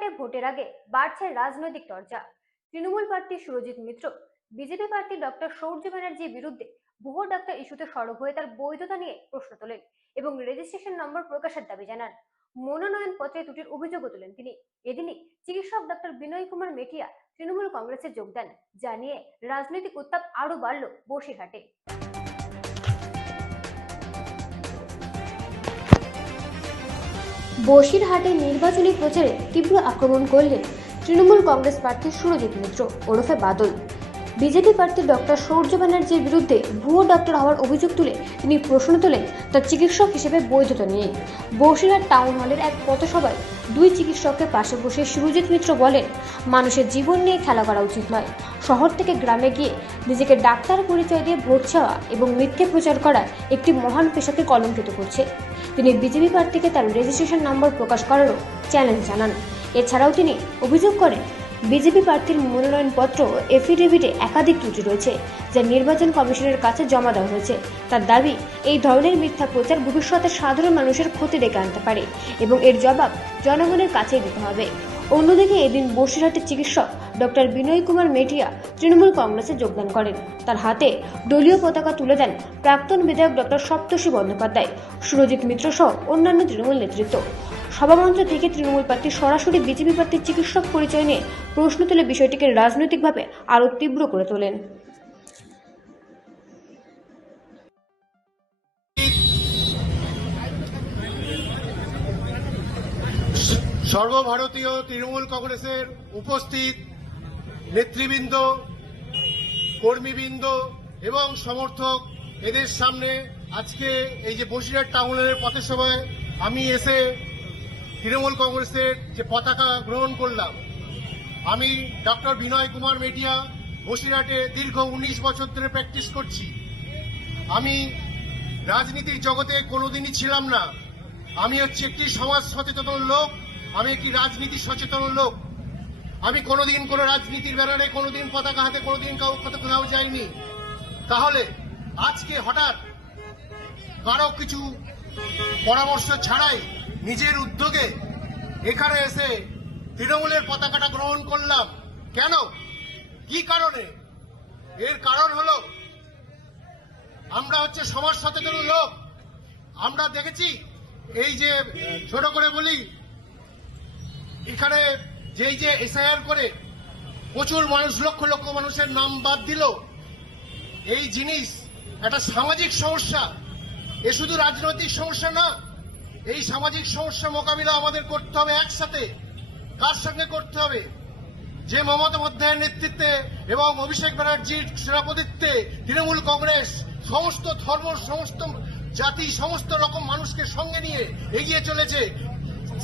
বসিরহাটে ভোটের আগে বাড়ছে রাজনৈতিক চর্চা। তৃণমূল প্রার্থী সুরজিৎ মিত্র বিজেপি প্রার্থী ডক্টর সৌর্য ব্যানার্জির বিরুদ্ধে ভুয়ো ডাক্তার ইস্যুতে সরব হয়ে তার বৈধতা নিয়ে প্রশ্ন তোলেন এবং রেজিস্ট্রেশন নম্বর প্রকাশের দাবি জানান। মনোনয়ন পত্রে ত্রুটির অভিযোগও তোলেন তিনি। এদিনই চিকিৎসক ডক্টর বিনয় কুমার মেটিয়া তৃণমূল কংগ্রেসে যোগ দেন, যা নিয়ে রাজনৈতিক উত্তাপ আরো বাড়ল বসিরহাটে। বসিরহাটে নির্বাচনী প্রচারে তীব্র আক্রমণ করলেন তৃণমূল কংগ্রেস প্রার্থী সুরজিৎ মিত্র ওরফে বাদল। বিজেপি প্রার্থী ডক্টর সৌর্য ব্যানার্জির বিরুদ্ধে ভুয়ো ডক্টর হওয়ার অভিযোগ তুলে তিনি প্রশ্ন তোলেন তার চিকিৎসক হিসেবে বৈধতা নিয়ে। বসিরহাট টাউন হলের এক পথসভায় দুই চিকিৎসককে পাশে বসে সুরজিৎ মিত্র বলেন, মানুষের জীবন নিয়ে খেলা করা উচিত নয়। শহর থেকে গ্রামে গিয়ে নিজেকে ডাক্তার পরিচয় দিয়ে ভোট চাওয়া এবং মিথ্যে প্রচার করা একটি মহান পেশাকে কলঙ্কিত করছে। তিনি বিজেপি প্রার্থীকে তার রেজিস্ট্রেশন নম্বর প্রকাশ করারও চ্যালেঞ্জ জানান। এছাড়াও তিনি অভিযোগ করেন, বিজেপি প্রার্থীর মনোনয়নপত্র এফিডেভিটে একাধিক ত্রুটি রয়েছে, যা নির্বাচন কমিশনের কাছে জমা দেওয়া হয়েছে। তার দাবি, এই ধরনের মিথ্যা প্রচার ভবিষ্যতে সাধারণ মানুষের ক্ষতি ডেকে আনতে পারে এবং এর জবাব জনগণের কাছেই দিতে হবে। অন্যদিকে এদিন বসিরহাটের চিকিৎসক ডক্টর বিনয় কুমার মেটিয়া তৃণমূল কংগ্রেসে যোগদান করেন। তার হাতে দলীয় পতাকা তুলে দেন প্রাক্তন বিধায়ক ডক্টর সপ্তর্ষি বন্দ্যোপাধ্যায়, সুরজিৎ মিত্র সহ অন্যান্য তৃণমূল নেতৃত্ব। সভামঞ্চ থেকে তৃণমূল প্রার্থী সরাসরি বিজেপি প্রার্থীর চিকিৎসক পরিচয় নিয়ে প্রশ্ন তুলে বিষয়টিকে রাজনৈতিকভাবে আরও তীব্র করে তোলেন। সর্বভারতীয় তৃণমূল কংগ্রেসের উপস্থিত নেতৃবৃন্দ, কর্মীবৃন্দ এবং সমর্থক, এদের সামনে আজকে এই যে বসিরহাট টাউনের পথের সভায় আমি এসে তৃণমূল কংগ্রেসের যে পতাকা গ্রহণ করলাম। আমি ডক্টর বিনয় কুমার মেটিয়া বসিরহাটে দীর্ঘ 19 বছর ধরে প্র্যাকটিস করছি। আমি রাজনীতির জগতে কোনোদিনই ছিলাম না। আমি হচ্ছে একটি সমাজ সচেতন লোক, আমি একটি রাজনীতি সচেতন লোক। আমি কোনোদিন কোনো রাজনীতির ব্যানারে কোনোদিন পতাকা হাতে কোনোদিন কোথাও যাইনি। তাহলে আজকে হঠাৎ কারো কিছু পরামর্শ ছাড়াই নিজের উদ্যোগে এখানে এসে তৃণমূলের পতাকাটা গ্রহণ করলাম। কেন? কি কারণে? এর কারণ হলো, আমরা হচ্ছে সমাজ সচেতন লোক। আমরা দেখেছি, এই যে ছোট করে বলি, এখানে যেই যে এসআইআর করে প্রচুর মানুষ, লক্ষ লক্ষ মানুষের নাম বাদ দিল, এই জিনিস একটা সামাজিক সমস্যা। এ শুধু রাজনৈতিক সমস্যা না, এই সামাজিক সমস্যা মোকাবিলা আমাদের করতে হবে একসাথে। কার সঙ্গে করতে হবে? যে মমতা বন্দ্যোপাধ্যায়ের নেতৃত্বে এবং অভিষেক ব্যানার্জির সভাপতিত্বে তৃণমূল কংগ্রেস সমস্ত ধর্ম, সমস্ত জাতি, সমস্ত রকম মানুষকে সঙ্গে নিয়ে এগিয়ে চলেছে,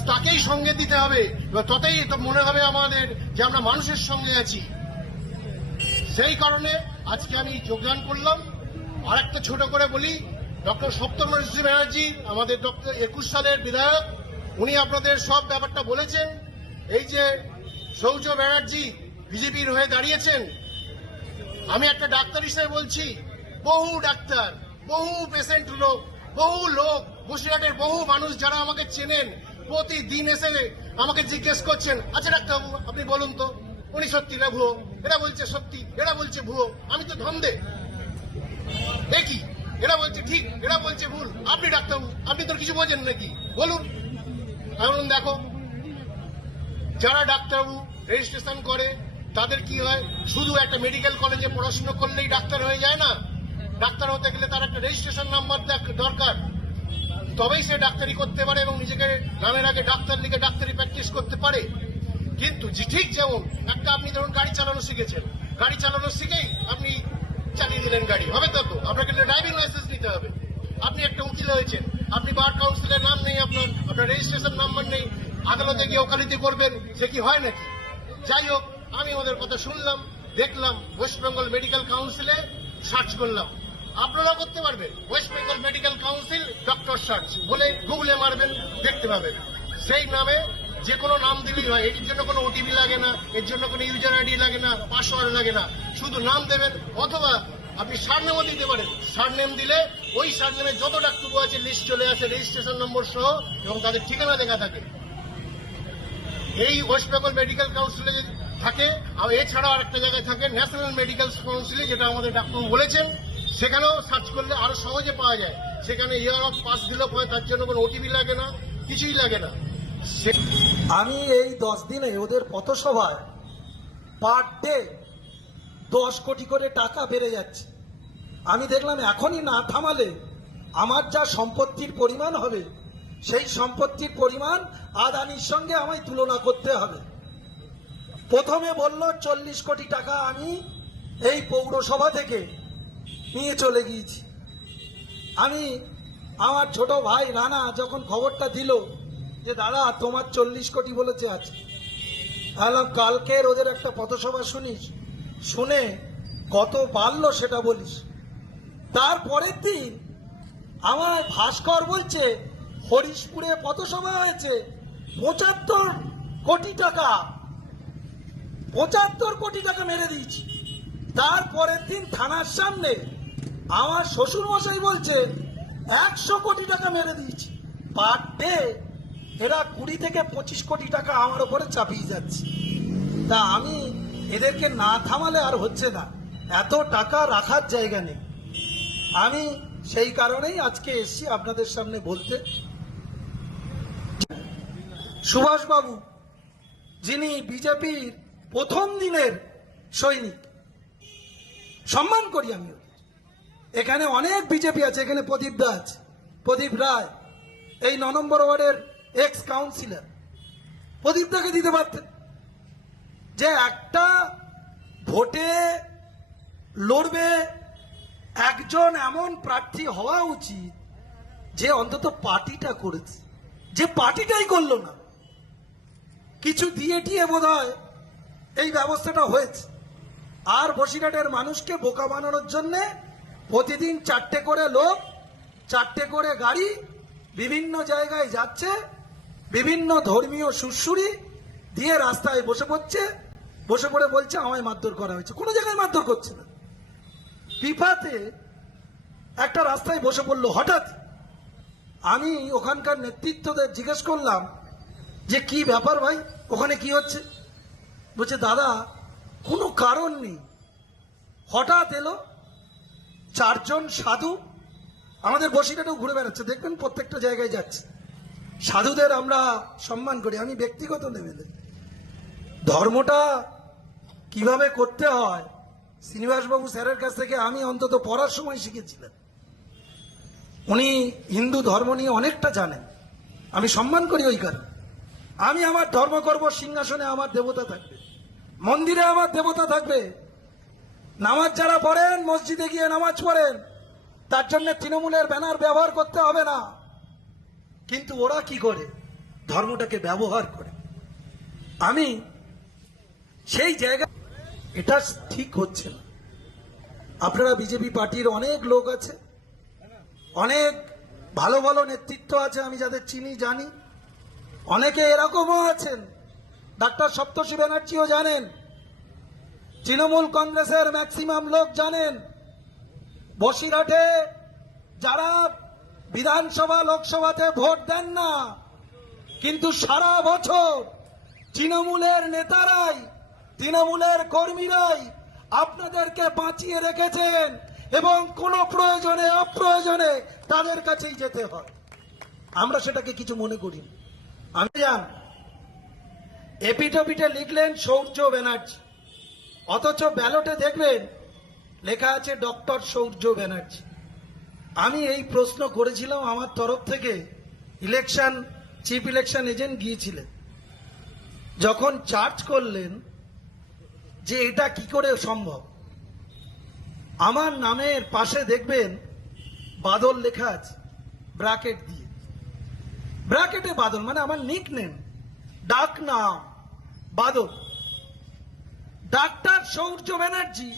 তাকেই সঙ্গে দিতে হবে। ততই তো মনে হবে আমাদের যে আমরা মানুষের সঙ্গে আছি। সেই কারণে আজকে আমি যোগদান করলাম। আর একটা ছোট করে বলি, ডক্টর সপ্তর্ষি ব্যানার্জি আমাদের 21 সালের বিধায়ক, উনি আপনাদের সব ব্যাপারটা বলেছেন। এই যে সৌর্য ব্যানার্জি বিজেপির হয়ে দাঁড়িয়েছেন, আমি একটা ডাক্তার হিসেবে বলছি, বহু ডাক্তার, বহু পেশেন্ট লোক, বহু লোক, বসিরহাটের বহু মানুষ যারা আমাকে চেনেন, প্রতিদিন এসে আমাকে জিজ্ঞেস করছেন, আচ্ছা ডাক্তারবাবু আপনি বলুন তো, উনি সত্যি না ভুয়ো? এরা বলছে সত্যি, এরা বলছে ভুয়ো। আমি তো ধন্দে, দেখি এরা বলছে ঠিক, এরা বলছে ভুল। আপনি ডাক্তারবাবু, আপনি তো কিছু বোঝেন নাকি? বলুন। এখন দেখো, যারা ডাক্তারবাবু রেজিস্ট্রেশন করে তাদের কি হয়? শুধু একটা মেডিকেল কলেজে পড়াশোনা করলেই ডাক্তার হয়ে যায় না। ডাক্তার হতে গেলে তার একটা রেজিস্ট্রেশন নাম্বার দরকার, তবেই সে ডাক্তারি করতে পারে এবং নিজেকে নামের আগে ডাক্তার লিখে ডাক্তারি প্র্যাকটিস করতে পারে। কিন্তু ঠিক যেমন একটা, আপনি ধরুন গাড়ি চালানো শিখেছেন, গাড়ি চালানো শিখেই আপনি চালিয়ে দিলেন গাড়ি, হবে তো? আপনাকে ড্রাইভিং লাইসেন্স নিতে হবে। আপনি একটা উকিল হয়েছেন, আপনি বার কাউন্সিলের নাম নেই, আপনার রেজিস্ট্রেশন নাম্বার নেই, আদালতে গিয়ে ওকালতি করবেন, সে কি হয় নাকি? যাই হোক, আমি ওদের কথা শুনলাম, দেখলাম, ওয়েস্ট বেঙ্গল মেডিকেল কাউন্সিলে সার্চ করলাম। আপনারা করতে পারবেন, West Bengal medical council doctor search বলে গুগলে মারবেন, দেখতে পাবেন। সেই নামে যে কোনো নাম দিলেই হয়। এর জন্য কোনো ওটিপি লাগে না, এর জন্য কোনো ইউজার আইডি লাগে না, পাসওয়ার্ড লাগে না, শুধু নাম দেবেন। অথবা আপনি সারনেমও দিতে পারেন। সারনেম দিলে ওই সারনেমে যত ডাক্তারবাবু আছে লিস্ট চলে আসে, রেজিস্ট্রেশন নম্বর সহ, এবং তাদের ঠিকানা লেখা থাকে। এই ওয়েস্ট বেঙ্গল মেডিকেল কাউন্সিলে থাকে, আর এছাড়াও আরেকটা জায়গায় থাকে ন্যাশনাল মেডিকেল কাউন্সিলে, যেটা আমাদের ডাক্তারবাবু বলেছেন, সেখানেও সার্চ করলে আরো সহজে পাওয়া যায়। সেখানে ইয়ার অফ পাস দিলেও পরে তার জন্য কোনো ওটিপি লাগে না, কিছুই লাগে না। আমি এই 10 দিনে ওদের পথসভায় পার ডে 10 কোটি করে টাকা বেড়ে যাচ্ছে। আমি দেখলাম এখনই না থামালে আমার যা সম্পত্তির পরিমাণ হবে, সেই সম্পত্তির পরিমাণ আদানির সঙ্গে আমায় তুলনা করতে হবে। প্রথমে বলল 40 কোটি টাকা আমি এই পৌরসভা থেকে নিয়ে চলে গিয়েছি। আমি আমার ছোট ভাই রানা যখন খবরটা দিল যে দাদা তোমার 40 কোটি বলেছে আছে, বললাম কালকের ওদের একটা পথসভা শুনিস, শুনে কত বাড়লো সেটা বলিস। তারপরের দিন আমার ভাস্কর বলছে হরিশপুরে পথসভা হয়েছে, 75 কোটি টাকা, 75 কোটি টাকা মেরে দিয়েছি। তারপরের দিন থানার সামনে আমার শ্বশুর মশাই বলছে 100 কোটি টাকা মেরে দিয়েছি। পার ডে এরা 20 থেকে 25 কোটি টাকা আমার উপরে চাপিয়ে যাচ্ছে। তা আমি এদেরকে না থামালে আর হচ্ছে না, এত টাকা রাখার জায়গা নেই। আমি সেই কারণেই আজকে এসেছি আপনাদের সামনে বলতে। সুভাষবাবু, যিনি বিজেপির প্রথম দিনের সৈনিক, সম্মান করি আমি ওদের। এখানে অনেক বিজেপি আছে, এখানে প্রদীপ দা আছে, প্রদীপ রায়, এই 9 নম্বর ওয়ার্ডের এক্স কাউন্সিলর। প্রদীপ দাকে দিতে পারতেন। যে একটা ভোটে লড়বে একজন এমন প্রার্থী হওয়া উচিত যে অন্তত পার্টিটা করেছে, যে পার্টিটাই করলো না। কিছু দিয়ে টিয়ে বোধহয় এই ব্যবস্থাটা হয়েছে। আর বসিরহাটের মানুষকে বোকা বানানোর জন্যে প্রতিদিন 4টে করে লোক, 4টে করে গাড়ি বিভিন্ন জায়গায় যাচ্ছে, বিভিন্ন ধর্মীয় সুরসুরি দিয়ে রাস্তায় বসে পড়ছে, বসে পড়ে বলছে আমায় মারধর করা হয়েছে। কোনো জায়গায় মারধর করছে না। পিপাতে একটা রাস্তায় বসে পড়লো হঠাৎ। আমি ওখানকার নেতৃত্বদের জিজ্ঞেস করলাম যে কি ব্যাপার ভাই, ওখানে কি হচ্ছে? বলছে দাদা কোনো কারণ নেই, হঠাৎ এলো 4 জন সাধু, আমাদের বসিরহাটেও ঘুরে বেড়াচ্ছে, দেখবেন প্রত্যেকটা জায়গায় যাচ্ছে। সাধুদের আমরা সম্মান করি, আমি ব্যক্তিগত লেভেলে। ধর্মটা কিভাবে করতে হয় শ্রীনিবাসবাবু স্যারের কাছ থেকে আমি অন্তত পড়ার সময় শিখেছিলাম। উনি হিন্দু ধর্ম নিয়ে অনেকটা জানেন, আমি সম্মান করি ওই কারণে। আমি আমার ধর্ম করব, সিংহাসনে আমার দেবতা থাকবে, মন্দিরে আমার দেবতা থাকবে। নামাজ যারা পড়েন, মসজিদে গিয়ে নামাজ পড়েন, তার জন্য তৃণমূলের ব্যানার ব্যবহার করতে হবে না। কিন্তু ওরা কি করে? ধর্মটাকে ব্যবহার করে। আমি সেই জায়গা, এটা ঠিক হচ্ছে না। আপনারা বিজেপি পার্টির অনেক লোক আছে, অনেক ভালো ভালো নেতৃত্ব আছে, আমি যাদের চিনি জানি। অনেকে এরকমও আছেন, ডাক্তার সপ্তর্ষি ব্যানার্জিও জানেন, তৃণমূল কংগ্রেসের ম্যাক্সিমাম লোক জানেন। বসিরহাটে যারা বিধানসভা লোকসভাতে ভোট দেন না, কিন্তু সারা বছর তৃণমূলের নেতারাই, তৃণমূলের কর্মীরাই আপনাদেরকে বাঁচিয়ে রেখেছেন, এবং কোনো প্রয়োজনে অপ্রয়োজনে তাদের কাছেই যেতে হয়। আমরা সেটাকে কিছু মনে করি না। আমি জান এপিটোপিটে লিখলেন সৌর্য ব্যানার্জি, অথচ ব্যালটে দেখবেন লেখা আছে ডক্টর সৌর্য ব্যানার্জি। আমি এই প্রশ্ন করেছিলাম আমার তরফ থেকে, ইলেকশন চিফ ইলেকশন এজেন্ট গিয়েছিলেন, যখন চার্জ করলেন যে এটা কি করে সম্ভব। আমার নামের পাশে দেখবেন বাদল লেখা আছে ব্র্যাকেট দিয়ে, ব্র্যাকেটে বাদল মানে আমার নিক নেম, ডাক নাম বাদল। ডাক্তার সৌর্য ব্যানার্জি,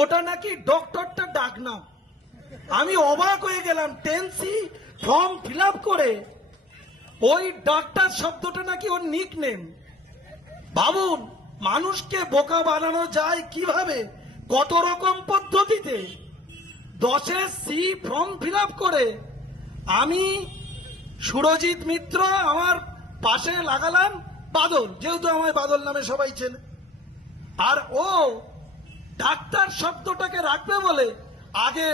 ওটা নাকি ডক্টরটা ডাক নাম। আমি অবাক হয়ে গেলাম, 10C ফর্ম ফিল আপ করে ওই ডাক্তার শব্দটা নাকি ওর নিক নেম। ভাবুন মানুষকে বোকা বানানো যায় কিভাবে, কত রকম পদ্ধতিতে। 10C ফর্ম ফিল আপ করে আমি সুরজিৎ মিত্র আমার পাশে লাগালাম, বাদল, যেহেতু আমায় বাদল নামে সবাই চেনে। আর ও ডাক্তার শব্দটাকে রাখবে বলে আগে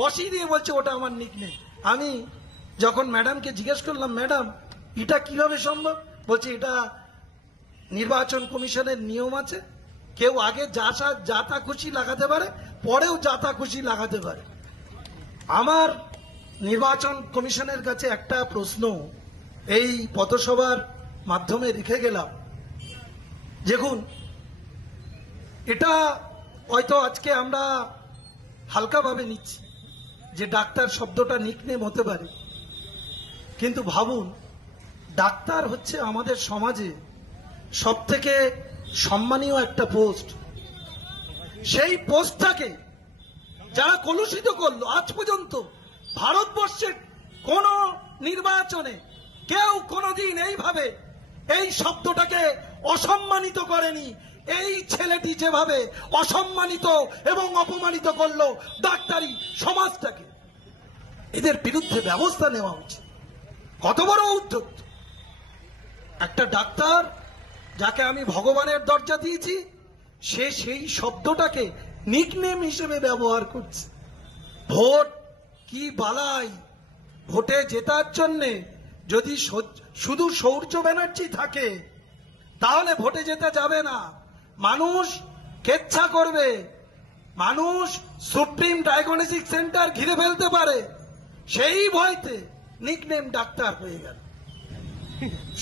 বসিয়ে দিয়ে বলছে ওটা আমার নিকনেম। আমি যখন ম্যাডামকে জিজ্ঞেস করলাম, ম্যাডাম এটা কিভাবে সম্ভব, বলছে এটা নির্বাচন কমিশনের নিয়ম আছে, কেউ আগে যা তা খুশি লাগাতে পারে, পরেও যা তা খুশি লাগাতে পারে। আমার নির্বাচন কমিশনের কাছে একটা প্রশ্ন এই পথসভার মাধ্যমে রেখে গেলাম। দেখুন, এটা হয়তো আজকে আমরা হালকাভাবে নিচ্ছি যে ডাক্তার শব্দটা নিকনেম হতে পারে, কিন্তু ভাবুন, ডাক্তার হচ্ছে আমাদের সমাজে সবথেকে সম্মানীয় একটা পোস্ট। সেই পোস্টটাকে যারা কলুষিত করলো, আজ পর্যন্ত ভারতবর্ষের কোন নির্বাচনে কেউ কোনোদিন এইভাবে এই শব্দটাকে অসম্মানিত করেনি। এই ছেলেটি যেভাবে অসম্মানিত এবং অপমানিত করলো ডাক্তারি সমাজটাকে, এদের বিরুদ্ধে ব্যবস্থা নেওয়া উচিত। কত বড় উদ্যোগ! একটা ডাক্তার যাকে আমি ভগবানের দরজা দিয়েছি, সে সেই শব্দটাকে নিকনেম হিসেবে ব্যবহার করছে। ভোট কি বালাই! ভোটে জেতার জন্যে যদি শুধু সৌর্য ব্যানার্জি থাকে তাহলে ভোটে যেতে যাবে না। মানুষ কেচ্ছা করবে, মানুষ সুপ্রিম ডায়াগনস্টিক সেন্টার ঘিরে ফেলতে পারে, সেই ভয়তে নিকনেম ডাক্তার হয়ে গেল।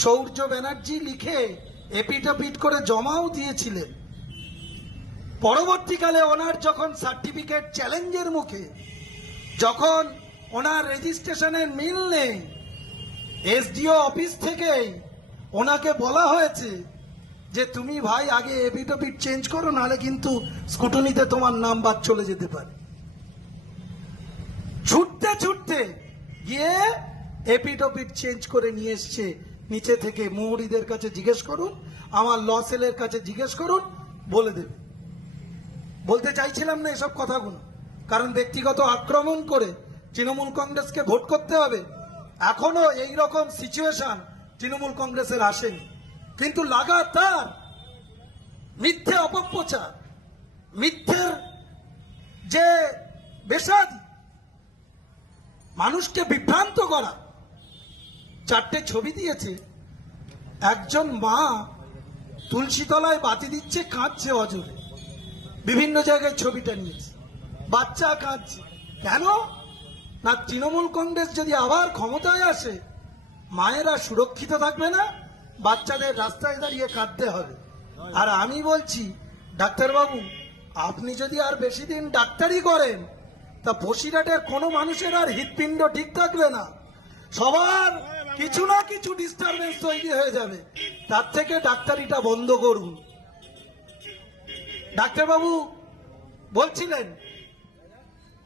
সৌর্য ব্যানার্জি লিখে এপিটাপিট করে জমাও দিয়েছিলেন। পরবর্তীকালে ওনার যখন সার্টিফিকেট চ্যালেঞ্জের মুখে, যখন ওনার রেজিস্ট্রেশনের মিল নেই, এসডিও অফিস থেকে ওনাকে বলা হয়েছে যে তুমি ভাই আগে এপিটাপিট চেঞ্জ করো, নাহলে কিন্তু স্কুটনিতে তোমার নাম বাদ চলে যেতে পারে। ছুটতে ছুটতে গিয়ে এপিটাপিট চেঞ্জ করে নিয়ে এসছে নিচে থেকে। মৌরিদের কাছে জিজ্ঞেস করুন, আমার ল সেলের কাছে জিজ্ঞেস করুন, বলে দেবে। বলতে চাইছিলাম না এসব কথাগুলো, কারণ ব্যক্তিগত আক্রমণ করে তৃণমূল কংগ্রেসকে ভোট করতে হবে, এখনো এই রকম সিচুয়েশন তৃণমূল কংগ্রেসের আসেনি। কিন্তু লাগাতার মিথ্যে অপপ্রচার, মিথ্যের যে বেসাদি, মানুষকে বিভ্রান্ত করা। চারটে ছবি দিয়েছে, একজন মা তুলসীতলায় বাতি দিচ্ছে, কাঁদছে অজরে। বিভিন্ন জায়গায় ছবিটা নিয়েছে, বাচ্চা কাঁদছে। কেন না, তৃণমূল কংগ্রেস যদি আবার ক্ষমতায় আসে, মায়েরা সুরক্ষিত থাকবে না, বাচ্চাদের রাস্তায় দাঁড়িয়ে কাঁদতে হবে। আর আমি বলছি, ডাক্তারবাবু আপনি যদি আর বেশি দিন ডাক্তারি করেন, তা বসিরহাটের কোনো মানুষের আর হৃৎপিণ্ড ঠিক থাকবে না, সবার কিছু না কিছু ডিস্টারবেন্স তৈরি হয়ে যাবে। তার থেকে ডাক্তারিটা বন্ধ করুন। ডাক্তারবাবু বলছিলেন,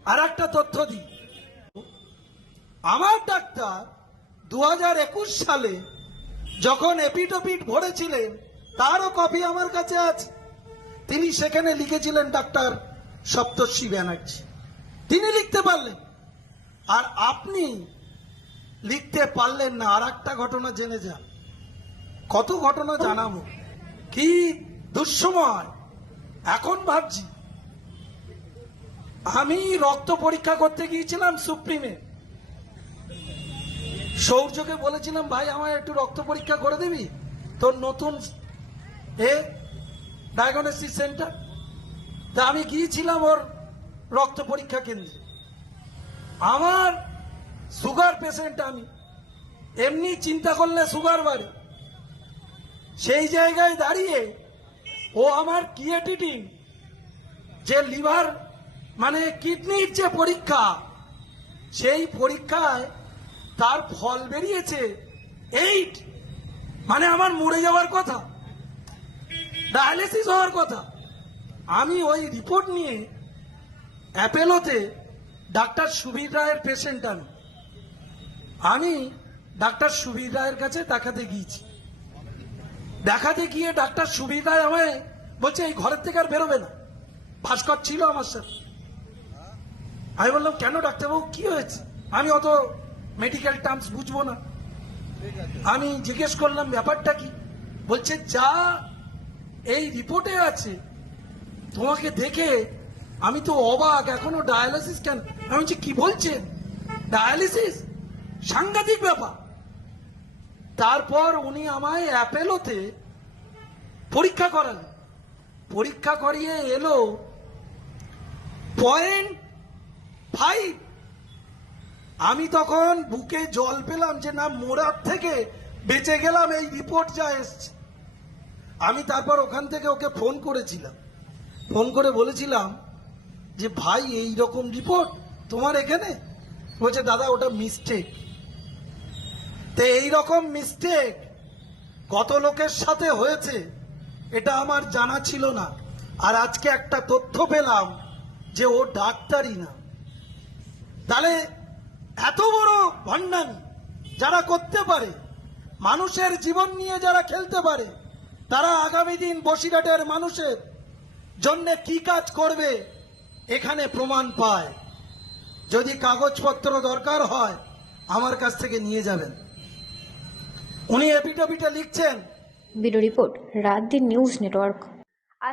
আর একটা তথ্য দিই, আমার ডাক্তার 2021 সালে যখন এপিটোপিট ভরেছিলেন, তারও কপি আমার কাছে আছে। তিনি সেখানে লিখেছিলেন ডাক্তার সপ্তর্ষি ব্যানার্জি, তিনি লিখতে পারলেন, আর আপনি লিখতে পারলেন না। আর একটা ঘটনা জেনে যান, কত ঘটনা জানাবো, কি দুঃসময়। এখন ভাবছি, আমি রক্ত পরীক্ষা করতে গিয়েছিলাম সুপ্রিমে, সৌর্যকে বলেছিলাম ভাই আমার একটু রক্ত পরীক্ষা করে দিবি, তোর নতুন ডায়াগনস্টিক সেন্টার। তা আমি গিয়েছিলাম ওর রক্ত পরীক্ষা কেন্দ্রে। আমার সুগার পেশেন্ট, আমি এমনি চিন্তা করলে সুগার বাড়ে, সেই জায়গায় দাঁড়িয়ে ও আমার ক্রিয়েটিনিন, যে লিভার মানে কিডনির যে পরীক্ষা, সেই পরীক্ষায় তার ফল বেরিয়েছে 8, মানে আমার মরে যাওয়ার কথা, ডায়ালিসিস হওয়ার কথা। আমি ওই রিপোর্ট নিয়ে অ্যাপেলোতে ডাক্তার সুবীর রায়ের পেশেন্ট, আমি ডাক্তার সুবীর রায়ের কাছে দেখাতে গিয়েছি। দেখাতে গিয়ে ডাক্তার সুবীর রায় আমায় বলছে এই ঘরের থেকে আর বেরোবে না। ভাস্কর ছিল আমার সাথে। আমি বললাম কেন ডাক্তারবাবু, কি হয়েছে? আমি অত মেডিকেল টার্মস বুঝবো না। আমি জিজ্ঞেস করলাম ব্যাপারটা কি। বলছে যা এই রিপোর্টে আছে তোমাকে দেখে আমি তো অবাক, এখনো ডায়ালিসিস কেন? আমি বলছি কি বলছেন, ডায়ালিসিস? সাংঘাতিক ব্যাপার। তারপর উনি আমায় অ্যাপেলোতে পরীক্ষা করালেন, পরীক্ষা করিয়ে এলো 0.5। আমি তখন বুকে জল পেলাম যে না, মোরার থেকে বেঁচে গেলাম, এই রিপোর্ট যা এসছে। আমি তারপর ওখান থেকে ওকে ফোন করেছিলাম, ফোন করে বলেছিলাম যে ভাই এই রকম রিপোর্ট তোমার এখানে? বলছে দাদা ওটা মিস্টেক। তো এই রকম মিস্টেক কত লোকের সাথে হয়েছে এটা আমার জানা ছিল না। আর আজকে একটা তথ্য পেলাম যে ও ডাক্তারই না। তাহলে এত বড় ভণ্ডামি যারা করতে পারে, মানুষের জীবন নিয়ে যারা খেলতে পারে, তারা আগামী দিন বসিরহাটের মানুষের জন্য কি কাজ করবে এখানে প্রমাণ পায়। যদি কাগজপত্র দরকার হয় আমার কাছ থেকে নিয়ে যাবেন। উনি এপিটোপিটে লিখছেন। ব্যুরো রিপোর্ট, রাত দিন নিউজ নেটওয়ার্ক।